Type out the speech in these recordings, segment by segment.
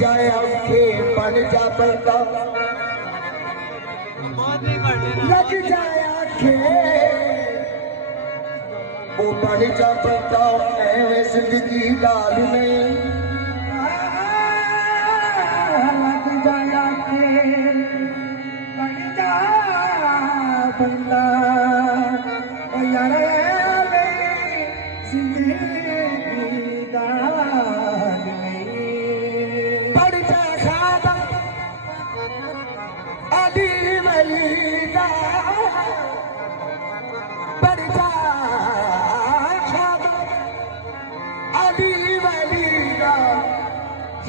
जाए आंखे बन जा बंदा लग जाए आंखे वो बन जा बंदा एवं जिंदगी डाल नहीं लग जाए आंखे बन जा बंदा यार जिंदगी डाल नहीं पड़ जा खादा अली वलीदा पड़ जा खादा अली वलीदा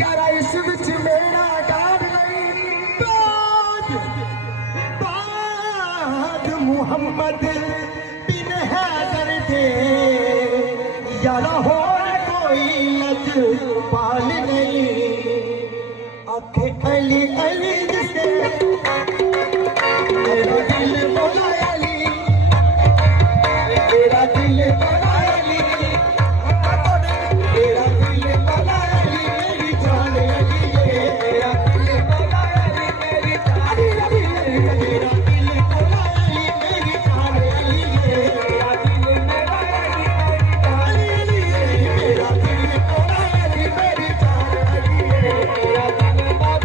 यारा इस विच मेरा डाल नहीं बाद मुहम्मद बिन हैदर दे यारा हो कोई लज पाल नहीं आखे अली अली जिसे मेरा दिल बोला अली तेरा दिल बोला अली तेरा दिल बोला अली मेरी जान अली तेरा दिल बोला अली मेरी जान अली तेरा दिल बोला अली मेरी जान अली तेरा दिल मेरा अली मेरा दिल बोला अली मेरी जान अली तेरा दिल बोला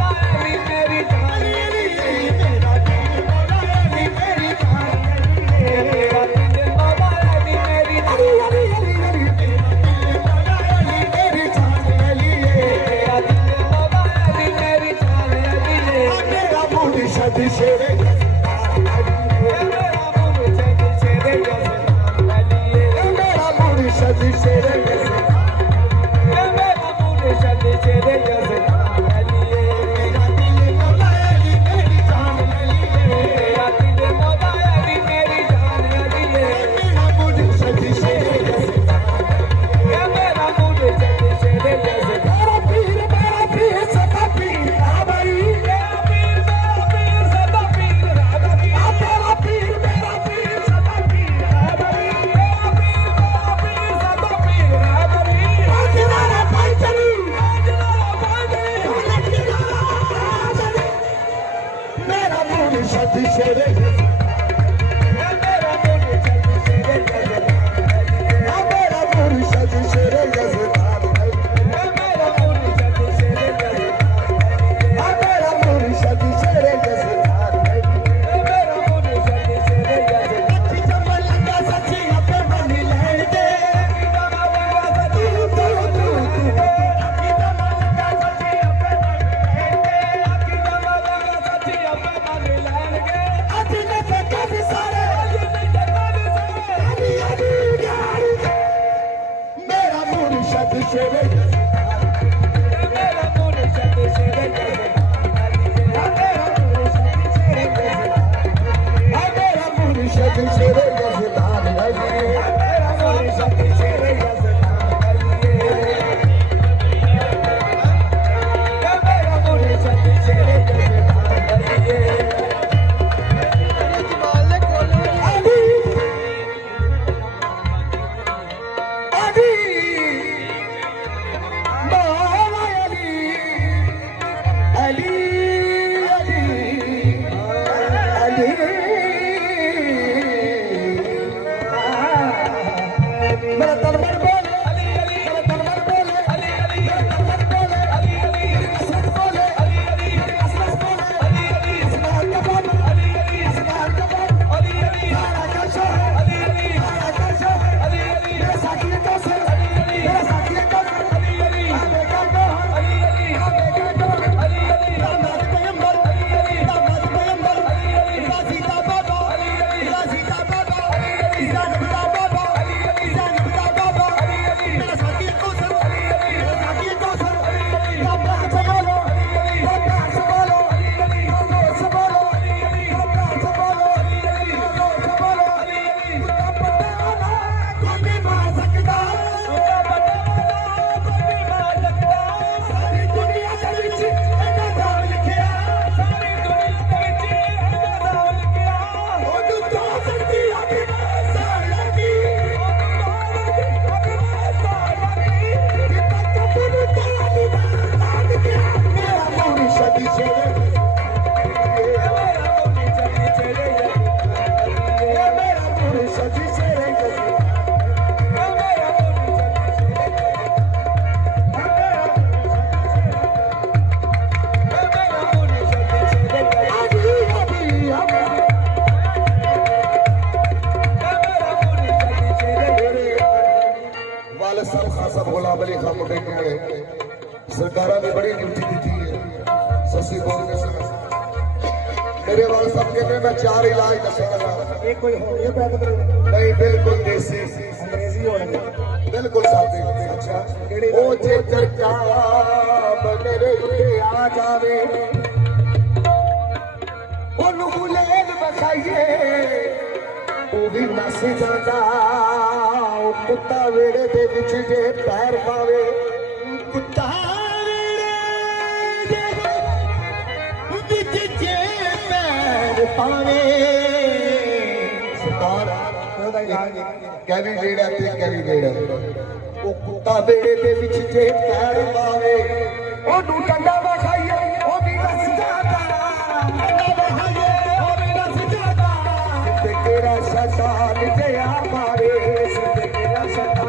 अली मेरी जान अली मेरा दिल बोला अली मेरी जान अली तेरा दिल बोला अली मेरी अली अली अली अली तेरा दिल बोला अली मेरी जान अली तेरा दिल बोला अली मेरी जान अली मेरा मुर्शिद शेरे मेरा मुर्शिद शेरे मेरा मुर्शिद शेरे मेरा मुर्शिद शेरे मेरा दिल बोला अली मेरी जान अली मेरा दिल बोला अली मेरी जान अली मेरा मुर्शिद शेरे मेरा मुर्शिद शेरे मेरा पीर सदा पीर राबरी मेरा पीर सदा पीर राबरी तेरा पीर मेरा पीर सदा पीर राबरी मेरा पीर सदा पीर राबरी बाजरा बाजरी मेरा मुर्शिद शेरे मेरा मुर्शिद शेरे मेरा मुर्शिद शेरे मेरा मुर्शिद शेरे मेरा मुर्शिद शेरे मेरा मुर्शिद शेरे सच्ची जमल का सच्ची अपे मन लैण दे सच्ची जमल का सच्ची अपे मन लैण दे सच्ची अपे मन लैण दे अज ने कद सारे अली अली यार मेरा मुर्शिद शेरे मेरा मुर्शिद शेरे मेरा मुर्शिद शेरे मेरा मुर्शिद शेरे गजदान अली मेरा मुर्शिद शेरे गजदान अली मेरा मुर्शिद शेरे गजदान अली अली अली मौला अली अली अली अली ਮੁੰਡੇ ਕਿਹੜੇ ਸਰਕਾਰਾਂ ਨੇ ਬੜੀ ਡਿਊਟੀ ਦਿੱਤੀ ਹੈ ਸੱਸੀ ਬੋਲ ਕੇ ਸੁਣਾ मेरे वाले सब कहते हैं मैं 4 इलाज दसांगा ਇਹ ਕੋਈ ਹੋ ਇਹ ਪੈਦਾ ਕਰੋ नहीं बिल्कुल देसी ਅੰਗਰੇਜ਼ੀ ਹੋਣਗੇ बिल्कुल सादे अच्छा ओ जे चर्चा मेरे उत्ते आ जावे ओनू बुलेन बसाइए ओ भी नस जांदा ओ कुत्ता वेड़े दे विच जे पैर पावे कुत्ता वेड़े दे विच जे पैर पावे सरकार ਉਹਦਾ ਇਲਾਜ ਕੈਵੀ ਵੇੜਾ ਤੇ ਕੈਵੀ ਵੇੜਾ ਉਹ ਕੁੱਤਾ ਵੇੜੇ ਦੇ ਵਿੱਚ ਜੇ ਪੈਰ ਪਾਵੇ ਉਹਨੂੰ ਡੰਡਾ ਵਖਾਈਏ ਉਹ ਵੀ ਨਸ ਜਾਂਦਾ ਡੰਡਾ ਵਖਾਈਏ ਉਹ ਵੀ ਨਸ ਜਾਂਦਾ ਤੇ ਤੇਰਾ ਸ਼ੈਤਾਨ ਜਿਆ ਮਾਰੇ ਤੇ ਤੇਰਾ ਸ਼ੈਤਾਨ